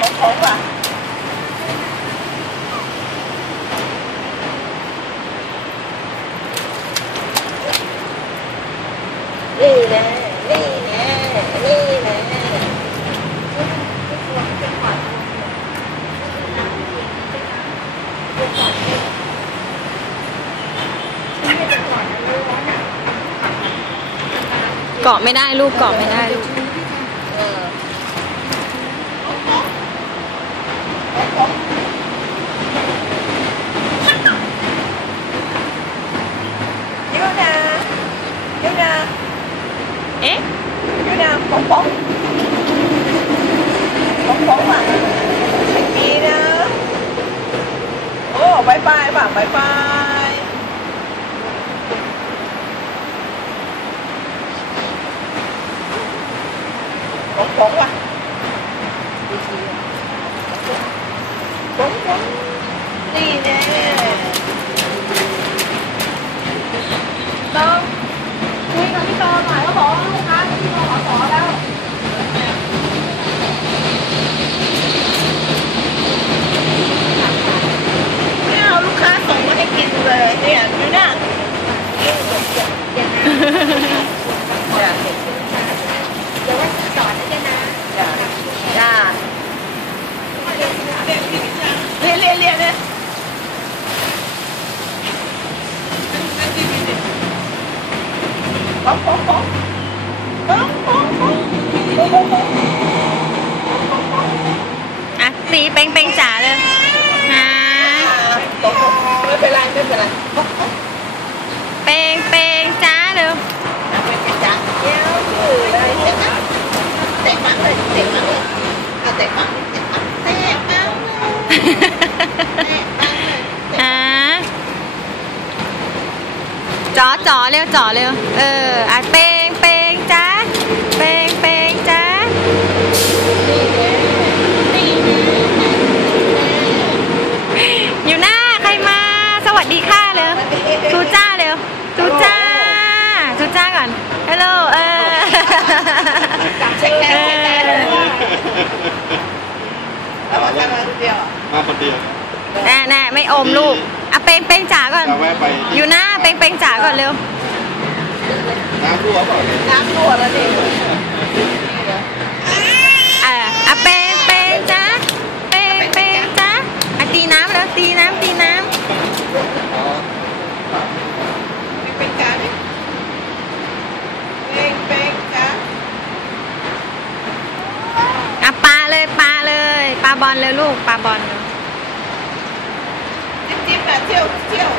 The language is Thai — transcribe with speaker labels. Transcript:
Speaker 1: ของผมอะนี่แน่นี่แน่นี่แน่
Speaker 2: เกาะไม่ได้ลูกเกาะไม่ได้ลูก
Speaker 1: เออเดี๋ยวนะเดี๋ยวนะ
Speaker 2: เอ๊ะ
Speaker 1: เดี๋ยวนะป๋องป๋องป๋องป๋องอะไม่มีนะ โอ้บายบายป่ะบายบายป๋องป๋องว่ะป๋องป๋องนี่แน่
Speaker 3: ต้องคุยกับพี่โตหน่อยว่าบอกว่าลูกค้าที่โตขอสอแล้ว
Speaker 1: ไม่เอาลูกค้าส่งมาให้กิน เนี่ยดูหน้าจ้ะ
Speaker 3: เดี๋ยวว่าสอนนะเจ๊นะ
Speaker 1: จ้ะจ้าเรียนเรียนเรียนเลยป๊อกป๊อกป๊อกป๊อกป๊อกป๊อก
Speaker 2: อะตีเป้งเป้งจ๋าเลยฮะ
Speaker 1: ตกไม่ เป็นไรไม่เป็นไรป๊อกป๊อก
Speaker 2: เป้งเป้งจ๋าเร็ว
Speaker 1: ไม่เป็นจ้ะเดี๋ยวยืดเลยเตะปังเตะปังเลยเตะปังเลยเอาเตะปังเตะปังเตะปังเลยเตะปังเลย
Speaker 2: ฮะจ๋อจ๋อเร็วจ๋อเร็วเอออะเป้งเป้งจ๋าเป้งเป้งจ๋าอยู่หน้าใครมา สวัสดีค่ะเร็วทูจ้าเร็วทูจ้าทูจ้าก่อนฮัลโหลเออ
Speaker 1: เช็คแค่เช็คแค่เลยแล้วมาทำอะไรเดียว
Speaker 4: มาคนเดียว
Speaker 2: แน่แน่ไม่อมลูกอะเป้งเป้งจ๋าก่อน
Speaker 4: จะแวะไป
Speaker 2: อยู่หน้าเป้งเป้งจ๋าก่อนเร็ว
Speaker 4: น้ำรั่วเปล่าเนี่ย
Speaker 1: น้ำรั่วแล้วดิ
Speaker 2: อะอะเป้งเป้งจ๋าเป้งเป้งจ๋าอะตีน้ำแล้วตีน้ำตีน้
Speaker 1: ไม่เป็นการดิเป้งเป้งจ้าำ
Speaker 2: อะปาเลยปาเลยปา บอลเลยลูกปาบอล
Speaker 1: จิ๊บจิ๊บแบบเที่ยวเที่ยว